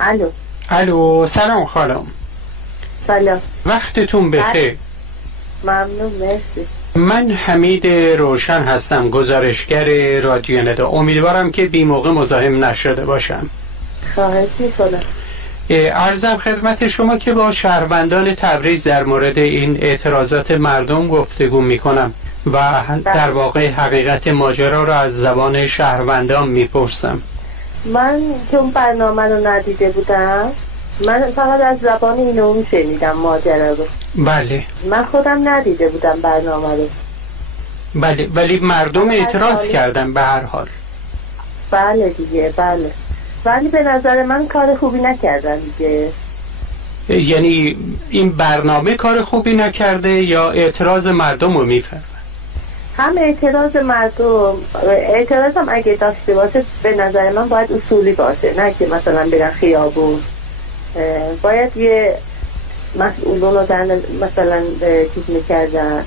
الو. الو، سلام خانم. سلام. وقتتون بخیر. ممنون، مرسی. من حمید روشن هستم، گزارشگر رادیو ندا. امیدوارم که بی موقع مزاحم نشده باشم. خواهش میکنم. عرضم خدمت شما که با شهروندان تبریز در مورد این اعتراضات مردم گفتگو میکنم و در واقع حقیقت ماجرا را از زبان شهروندان میپرسم. من چون برنامه رو ندیده بودم، من فقط از زبان اینو میشنیدم ماجرا رو. بله. من خودم ندیده بودم برنامه رو. بله، ولی مردم اعتراض کردن به هر حال. بله دیگه، بله. ولی به نظر من کار خوبی نکردن دیگه. یعنی این برنامه کار خوبی نکرده یا اعتراض مردم رو میفرمه؟ هم اعتراض مردم، اعتراض هم اگه داشته باشه به نظر من باید اصولی باشه، نه که مثلا برن خیابون. باید یه مسئولون رو مثلا چیز میکردن،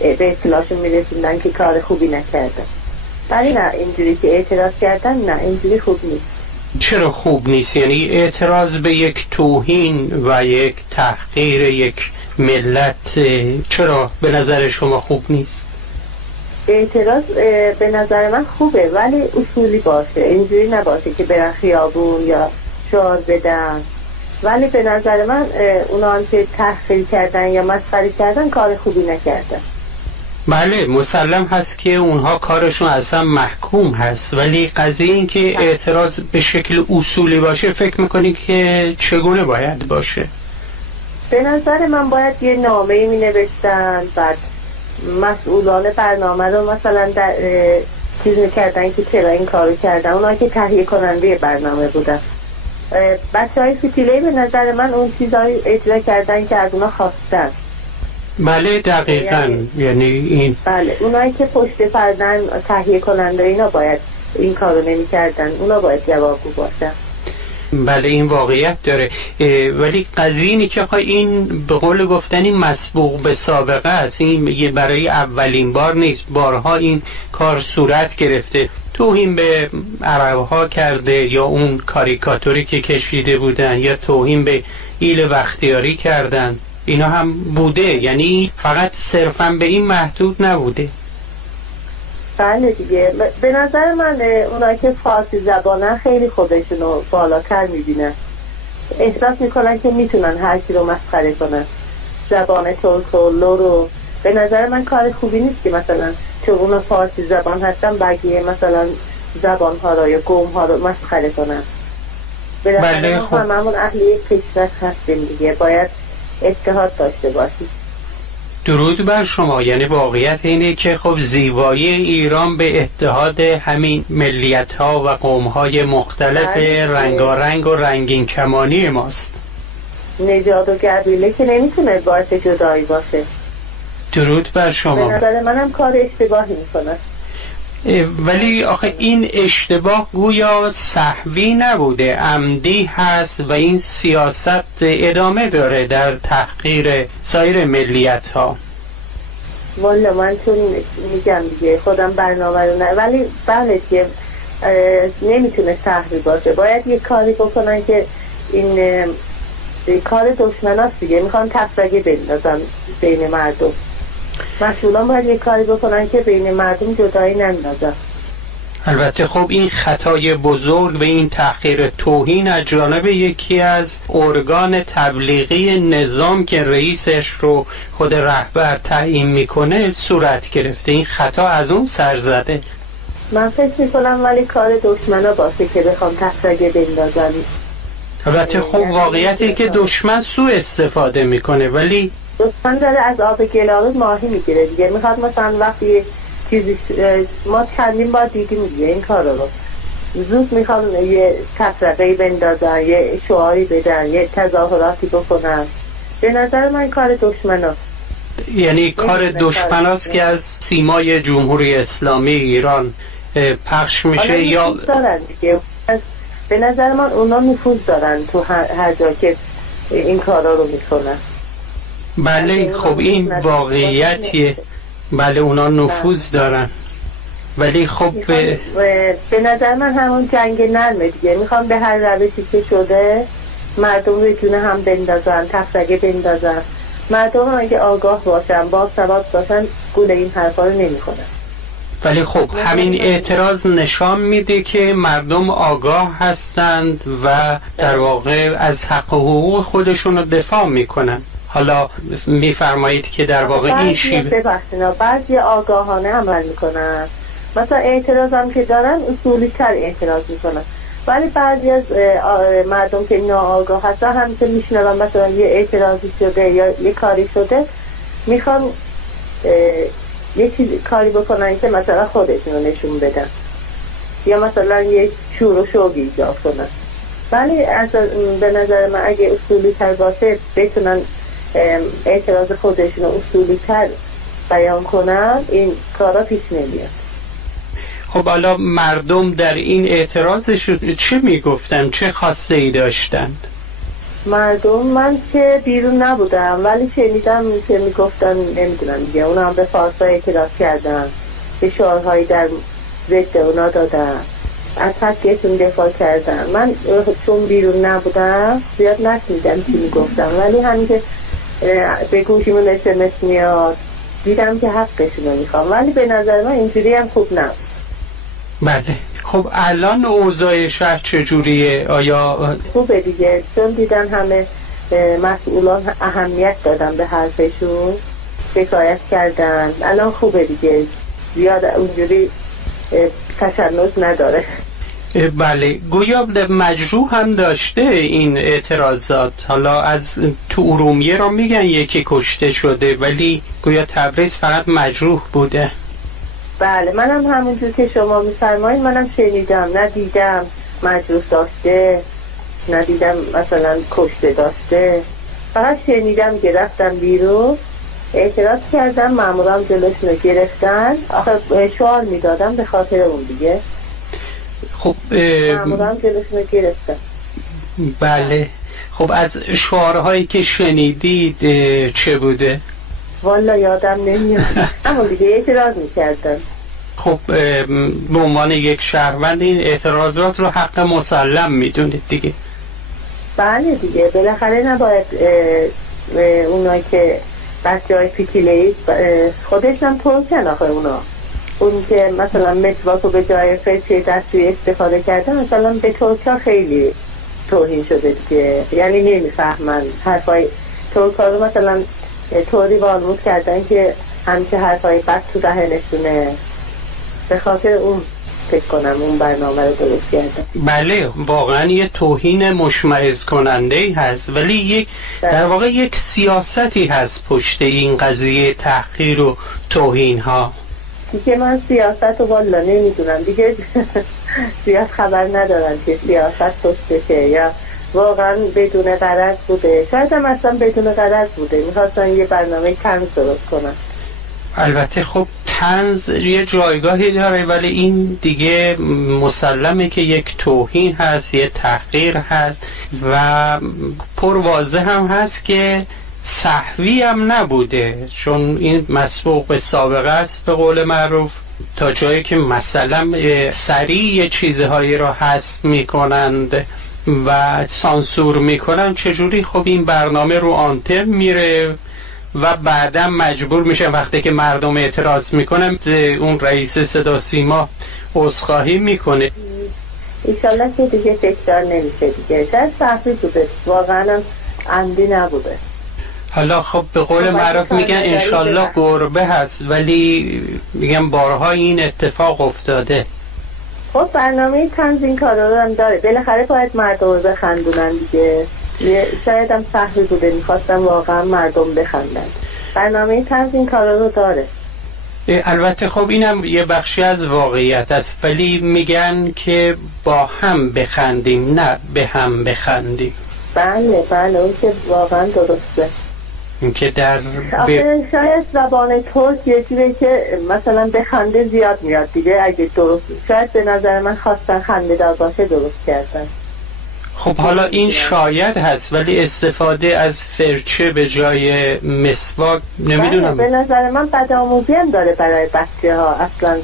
به اطلاعشون میرسوندن که کار خوبی نکردن. ولی نه اینجوری که اعتراض کردن، نه اینجوری خوب نیست. چرا خوب نیست؟ یعنی اعتراض به یک توهین و یک تحقیر یک ملت چرا به نظر شما خوب نیست؟ اعتراض به نظر من خوبه، ولی اصولی باشه، اینجوری نباشه که برن خیابون یا شعار بدن. ولی به نظر من اونا هم که تحقیر کردن یا مسخره کردن کار خوبی نکردن. بله، مسلم هست که اونها کارشون اصلا محکوم هست، ولی قضیه این که اعتراض به شکل اصولی باشه فکر میکنی که چگونه باید باشه؟ به نظر من باید یه نامه‌ای می نوشتن، بعد مسئولان برنامه رو مثلا در چیز میکردن که چرا این کارو کردن، اونا که تهیه کننده برنامه بودن. بچه های فتیله به نظر من اون چیزایی اجرا کردن که از اونا خواستن. بله دقیقاً. یعنی این بله، اونایی که پشت پردن تهیه کننده اینا باید این کارو نمی کردن، اونا باید جوابگو باشن. بله این واقعیت داره، ولی قضیه اینه که این به قول گفتنی مسبوق به سابقه است. این برای اولین بار نیست، بارها این کار صورت گرفته. توهین به عرب‌ها کرده، یا اون کاریکاتوری که کشیده بودن، یا توهین به ایل بختیاری کردن، اینا هم بوده. یعنی فقط صرفا به این محدود نبوده. بله دیگه. به نظر من اونایی که فارسی زبانن خیلی خودشونو بالاتر میبینن، احساس میکنن که میتونن هر کی رو مسخره کنن. زبان ترک و لورو به نظر من کار خوبی نیست که مثلا چون اونا فارسی زبان هستن بقیه مثلا زبان ها رو یا قوم ها رو مسخره کنن. به نظر من هممون اهل یک کشور هستیم دیگه، باید اتحاد داشته باشیم. درود بر شما. یعنی واقعیت اینه که خب زیبایی ایران به اتحاد همین ملیت ها و قوم های مختلف رنگارنگ و رنگین کمانی ماست. نژاد و قبیله که نمیتونه باعث جدایی باشه. درود بر شما. به نظر منم کار اشتباهی میکنه. ولی آخه این اشتباه گویا سهوی نبوده، عمدی هست و این سیاست ادامه داره در تحقیر سایر ملیت ها. والا من چون میگم دیگه خودم برنامه رو نه، ولی بله که نمیتونه سهوی باشه. باید یه کاری بکنن که این کار دشمناست دیگه، میخوان تفرقه بندازن بین مردم. مسئولان باید یه کاری بکنن که بین مردم جدایی نندازن. البته خب این خطای بزرگ و این تحقیر توهین از جانب یکی از ارگان تبلیغی نظام که رئیسش رو خود رهبر تعیین میکنه صورت گرفته. این خطا از اون سر زده. من فکر میکنم ولی کار دشمنا باشه که بخوام تفرقه بندازن. البته خب واقعیتی که دشمن سوء استفاده میکنه، ولی دشمن داره از آب گلالود ماهی میگیره دیگه. میخواد مثلا وقتی چیزی ما چندین بار دیدیم دیگه این کار رو زود میخواد یه تفرقه بندازن، یه شعاری بدن، یه تظاهراتی بکنن. به نظر من کار دشمناست. یعنی کار دشمناست که از سیمای جمهوری اسلامی ایران پخش میشه یا دارن دیگه. به نظر من اونا نفوذ دارن تو هر جا که این کارا رو میکنن. بله خب این واقعیتیه. بله اونا نفوذ دارن. ولی خب به نظر من همون جنگ نرمه دیگه. میخوام به هر روشی که شده مردم رو جونه هم بندازن، تفرگه بندازن. مردم هم اگه آگاه باشن، با ثبات باشن، گول این حرفا رو نمی‌خورن. ولی خب همین اعتراض نشان میده که مردم آگاه هستند و در واقع از حق و حقوق خودشون رو دفاع میکنن. حالا میفرمایید که در واقع این شیوه بعضی آگاهانه عمل میکنن، مثلا اعتراض هم که دارن اصولی تر اعتراض میکنن، ولی بعضی از مردم که ناآگاه هستن همیشه میشنون مثلا یه اعتراضی شده یا یه کاری شده، میخوان یه چیز کاری بکنن که مثلا خودشون رو نشون بدن یا مثلا یه شور و شوقی ایجاد کنن. ولی به نظر من اگه اصولی تر باشه، بتونن اعتراض خودشون رو اصولی تر بیان کنن، این کارا پیش نمیاد. خب حالا مردم در این اعتراضش چه میگفتن؟ چه خواسته ای داشتند؟ مردم، من که بیرون نبودم ولی شنیدم که میگفتن، نمیدونم دیگه، اونا هم به فارسا اعتراض کردن، به شعارهایی در ضد اونا دادن، از حقشون دفاع کردن. من چون بیرون نبودم زیاد نشنیدم چی میگفتم، ولی همین که به گوشیمون SMS میاد دیدم که حقشون رو میخوام. ولی به نظر من اینجوری هم خوب نبود. بله. خب الان اوضاع شهر چجوریه؟ آیا خوبه دیگه؟ چون دیدن همه مسئولان اهمیت دادن به حرفشون، شکایت کردن، الان خوبه دیگه، زیاد اونجوری تشنج نداره. بله. گویا مجروح هم داشته این اعتراضات. حالا از تو ارومیه را میگن یکی کشته شده، ولی گویا تبریز فقط مجروح بوده. بله، منم همونجور که شما میفرمایید منم شنیدم، ندیدم مجروح داشته، ندیدم مثلا کشته داشته، فقط شنیدم که رفتم بیرون اعتراض کردم، ماموران جلوشون رو گرفتن، آخه شعار میدادم به خاطر اون دیگه. خب ماموران جلوشون رو گرفتن. بله. خب از شعارهایی که شنیدید چه بوده؟ والا یادم نمیاد، اما دیگه اعتراض میکردن. خب به عنوان یک شهروند این اعتراضات رو حق مسلم میدونید دیگه؟ بله دیگه، بالاخره نباید اونایی که بچه های پیکیله‌ای خودش هم ترکن، آخه اون که مثلا مسواک رو به جای فرچه دستویی استفاده کرده، مثلا به ترکا خیلی توهین شده دیگه، یعنی نمیفهمن حرفای ترکا رو، مثلا طوری وانمود کردن که همیشه حرفای بد تو دهنشونه، به خاطر اون فکر کنم اون برنامه رو درست کردن. بله، واقعا یه توهین مشمئز کننده هست، ولی یک در واقع یک سیاستی هست پشت این قضیه تحقیر و توهین ها. دیگه من سیاست رو والا نمیدونم دیگه، زیاد خبر ندارم که سیاست پشتشه یا واقعا بدون غرض بوده. شاید هم اصلا بدون غرض بوده، میخواستن یه برنامه طنز درست کنن. البته خب طنز یه جایگاهی داره، ولی این دیگه مسلمه که یک توهین هست، یه تحقیر هست و پر واضح هم هست که سهوی هم نبوده، چون این مسبوق به سابقه است به قول معروف، تا جایی که مثلا سریع چیزهایی را حذف میکنند و سانسور میکنن، چجوری خب این برنامه رو آنتن میره و بعدا مجبور میشه وقتی که مردم اعتراض میکنن اون رئیس صدا سیما عذرخواهی میکنه. ایشالله که دیگه تکرار نمیشه دیگه. شاید صحفی بوده، واقعا عمدی نبوده. حالا خب به قول معروف میگن انشالله گربه هست، ولی میگن بارها این اتفاق افتاده. خب برنامه تنظیم کارا رو هم داره، بالاخره باید مردم رو بخندونن دیگه. شاید هم صحفی بوده، میخواستم واقعا مردم بخندن. برنامه تنظیم کارا رو داره. البته خب اینم یه بخشی از واقعیت است، ولی میگن که با هم بخندیم نه به هم بخندیم. بله بله، اون که واقعا درسته. که در شاید زبان ترک یه جوری که مثلا به خنده زیاد میاد دیگه، اگه درست شاید به نظر من خواستن خنده دار باشه درست کردن. خب حالا این شاید هست، ولی استفاده از فرچه به جای مسواک نمیدونم. به نظر من بدآموزی هم داره برای بچه ها، اصلا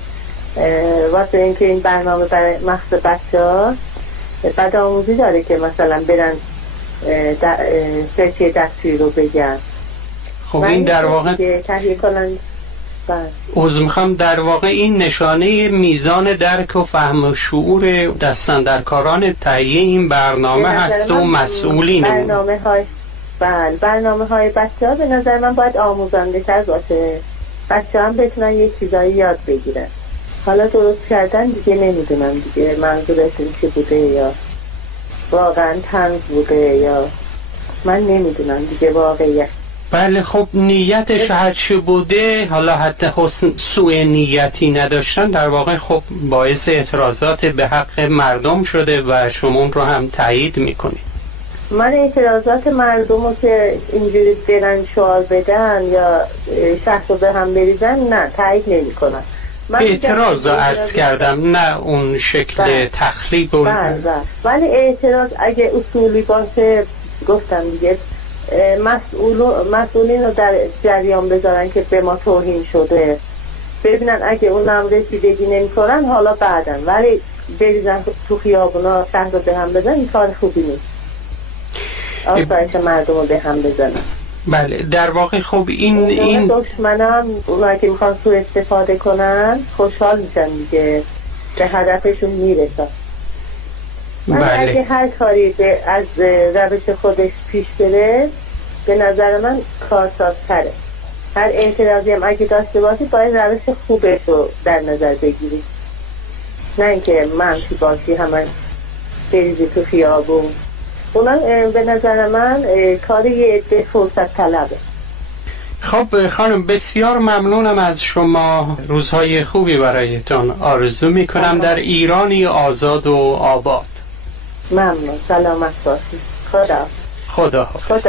واسه اینکه این برنامه برای مخصوص بچه‌ها بعد آموزی داره که مثلا برن سرچه دستوری رو بگن. خب این در واقع تهیه کنن. میخوام در واقع این نشانه میزان درک و فهم و شعور دستاندرکاران تهیه این برنامه هست و مسئولین برنامه های بچه ها به نظر من باید آموزنده تر باشه، بچه هم بتونن یه چیزایی یاد بگیرن. حالا درست کردن دیگه نمیدونم دیگه منظورتون چی بوده یا واقعا طنز بوده یا من نمیدونم دیگه واقعیت. بله خب نیتش هرچی بوده، حالا حتی حسن سوء نیتی نداشتن، در واقع خب باعث اعتراضات به حق مردم شده و شما رو هم تایید میکنید. من اعتراضات مردم رو که اینجوری برن شعار بدن یا شخص رو به هم بریزن نه تایید نمی کنم. اعتراض رو عرض کردم نه اون شکل تخلیق. ولی اعتراض اگه اصولی باشه گفتم دیگه مسئولین رو در جریان بذارن که به ما توهین شده، ببینن اگه اونم رسیدگی نمی کنن حالا بعدن، ولی بریزن تو خیابونا شهر رو به هم بزن این کار خوبی نیست. آسایش مردم رو به هم بزنن. بله در واقع خب این دشمنم اونایی که میخوان سوء استفاده کنن خوشحال میشن دیگه، به هدفشون میرسن. بله. اگه هر کاری از روش خودش پیش بره به نظر من کارسازتره. هر اعتراضی هم اگه داشته باشی باید روش خوبش رو در نظر بگیری، نه اینکه منفی باشی همه بریزی تو خیابون. اونا به نظر من کار یه عده فرصت طلبه. خب خانم بسیار ممنونم از شما، روزهای خوبی برایتان آرزو میکنم در ایرانی آزاد و آباد. ممنون، سلامت باشید. خدا حافظ.